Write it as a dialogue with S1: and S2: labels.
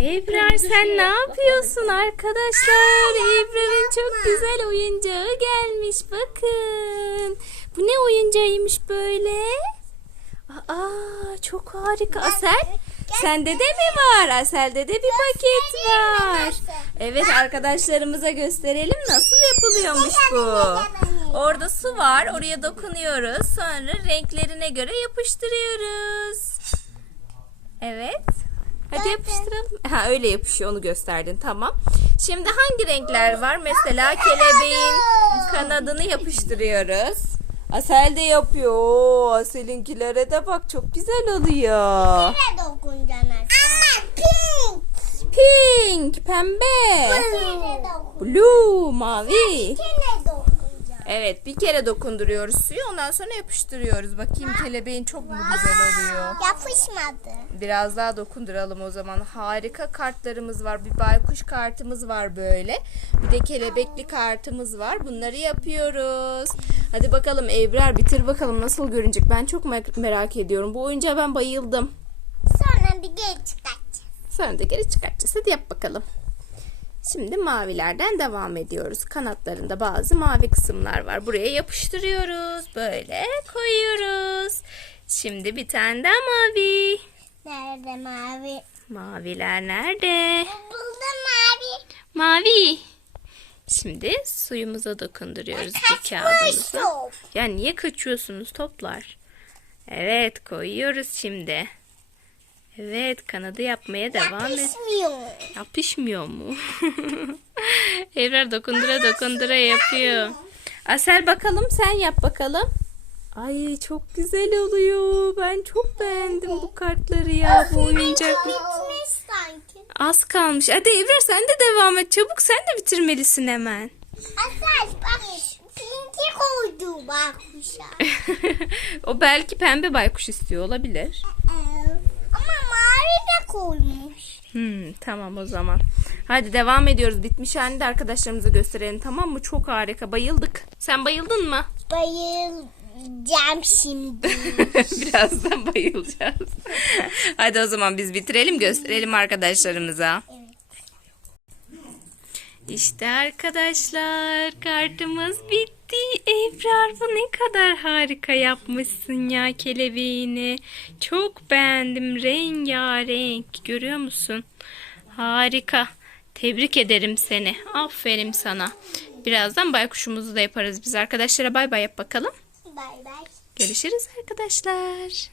S1: Ebrar sen ne yapıyorsun arkadaşlar? Ebrar'ın çok güzel oyuncağı gelmiş bakın. Bu ne oyuncağıymış böyle? Aa çok harika. Asel sende de mi var? Asel'de de bir paket var. Evet arkadaşlarımıza gösterelim nasıl yapılıyormuş bu. Orada su var. Oraya dokunuyoruz. Sonra renklerine göre yapıştırıyoruz. Evet. Hadi yapıştıralım. Ha öyle yapışıyor, onu gösterdin, tamam. Şimdi hangi renkler var? Mesela kelebeğin kanadını yapıştırıyoruz. Asel de yapıyor. Oo, Asel'inkilere de bak çok güzel oluyor.
S2: Nereye dokunacaksın? Ama pink.
S1: Pink, pembe, blue, mavi.
S2: Nereye dokunacaksın?
S1: Evet bir kere dokunduruyoruz suyu, ondan sonra yapıştırıyoruz. Bakayım kelebeğin çok mu güzel oluyor.
S2: Yapışmadı.
S1: Biraz daha dokunduralım o zaman. Harika kartlarımız var. Bir baykuş kartımız var böyle. Bir de kelebekli kartımız var. Bunları yapıyoruz. Hadi bakalım Ebrar bitir bakalım nasıl görünecek. Ben çok merak ediyorum. Bu oyuncağa ben bayıldım.
S2: Sonra bir geri çıkartacağız.
S1: Sonra da geri çıkartacağız. Hadi yap bakalım. Şimdi mavilerden devam ediyoruz. Kanatlarında bazı mavi kısımlar var. Buraya yapıştırıyoruz. Böyle koyuyoruz. Şimdi bir tane daha mavi.
S2: Nerede mavi?
S1: Maviler nerede?
S2: Buldum mavi.
S1: Mavi. Şimdi suyumuza dokunduruyoruz bir kağıdımıza.
S2: Top.
S1: Ya niye kaçıyorsunuz toplar? Evet koyuyoruz şimdi. Evet kanadı yapmaya devam et.
S2: Yapışmıyor.
S1: Yapışmıyor mu? Ebrar dokundura dokundura yapıyor. Asel bakalım sen yap bakalım. Ay çok güzel oluyor. Ben çok beğendim bu kartları ya, bu oyuncak.
S2: Bitmiş sanki.
S1: Az kalmış. Hadi Ebrar sen de devam et. Çabuk sen de bitirmelisin hemen.
S2: Asal bak. Pinki koydu bak kuşa.
S1: O belki pembe baykuş istiyor olabilir.
S2: Ama mavi de koymuş.
S1: Tamam o zaman. Hadi devam ediyoruz. Bitmiş halini de arkadaşlarımıza gösterelim, tamam mı? Çok harika. Bayıldık. Sen bayıldın mı?
S2: Bayılacağım şimdi.
S1: Birazdan bayılacağız. Hadi o zaman biz bitirelim, gösterelim arkadaşlarımıza. İşte arkadaşlar kartımız bitti. Ebrar bu ne kadar harika yapmışsın ya kelebeğini. Çok beğendim, rengarenk, görüyor musun? Harika. Tebrik ederim seni. Aferin sana. Birazdan baykuşumuzu da yaparız biz. Arkadaşlara bay bay yap bakalım.
S2: Bay bay.
S1: Görüşürüz arkadaşlar.